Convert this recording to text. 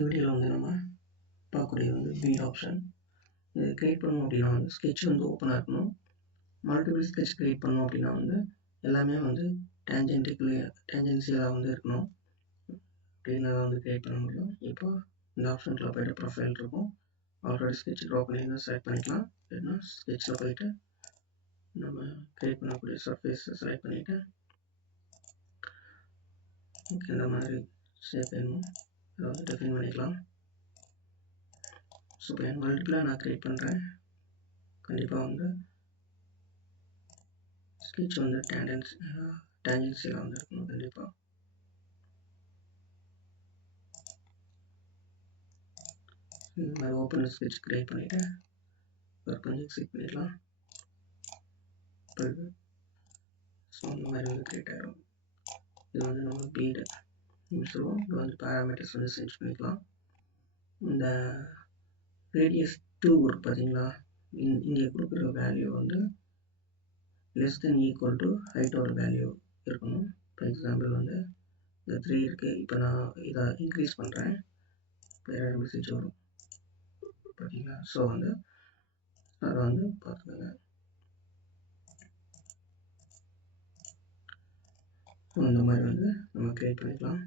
வீடியோவில் வந்து நம்ம பார்க்கக்கூடிய வந்து பில்ட் ஆப்ஷன். இது கிரியேட் பண்ணணும் அப்படின்னா வந்து ஸ்கெட்ச் வந்து ஓப்பனாக இருக்கணும். மல்டிபிள் ஸ்கெட்ச் கிரியேட் பண்ணோம் அப்படின்னா வந்து எல்லாமே வந்து டேஞ்சென்சியலாக வந்து இருக்கணும் அப்படின்னு வந்து கிரியேட் பண்ண முடியும். இப்போ இந்த ஆப்ஷனுக்குள்ள போய்ட்டு ப்ரொஃபைல் இருக்கும். ஆல்ரெடி ஸ்கெட்ச் ட்ரா பண்ணி செலக்ட் பண்ணிக்கலாம். இல்லைன்னா ஸ்கெட்சில் போய்ட்டு நம்ம கிரியேட் பண்ணக்கூடிய சர்ஃபேஸை செலக்ட் பண்ணிவிட்டு ஓகே இந்த மாதிரி ஷேப் வேணும் அதை வந்து டிஃபைன் பண்ணிக்கலாம். ஸோ இப்போ என் மல்டிபிளாக நான் கிரியேட் பண்ணுறேன். கண்டிப்பாக வந்து ஸ்கெட்ச் வந்து டேஞ்சென்சியலாக வந்து இருக்கணும். கண்டிப்பாக இந்த மாதிரி ஓப்பன் ஸ்கெட்ச் கிரியேட் பண்ணிவிட்டு ஒர்க் பண்ணி எக்ஸிட் பண்ணிடலாம். ஸோ இந்த மாதிரி வந்து கிரியேட் ஆகிடும். இது வந்து நம்ம பீடு சொல்லுவோம். இது வந்து பேராமீட்டர்ஸ் வந்து செட் பண்ணிக்கலாம். இந்த ரேடியஸ் 2 இருக்கு பார்த்தீங்களா, இங்கே கொடுக்குற வேல்யூ வந்து லெஸ் தென் ஈக்குவல் டு ஹைட்டோட வேல்யூ இருக்கணும். இப்போ எக்ஸாம்பிள் வந்து இந்த 3 இருக்குது. இப்போ நான் இதை இன்க்ரீஸ் பண்ணுறேன். இப்போ எரர் மெசேஜ் வரும் பார்த்தீங்களா. ஸோ வந்து அதை வந்து பார்த்துக்கோங்க. இந்த மாதிரி வந்து நம்ம கிரியேட் பண்ணிக்கலாம்.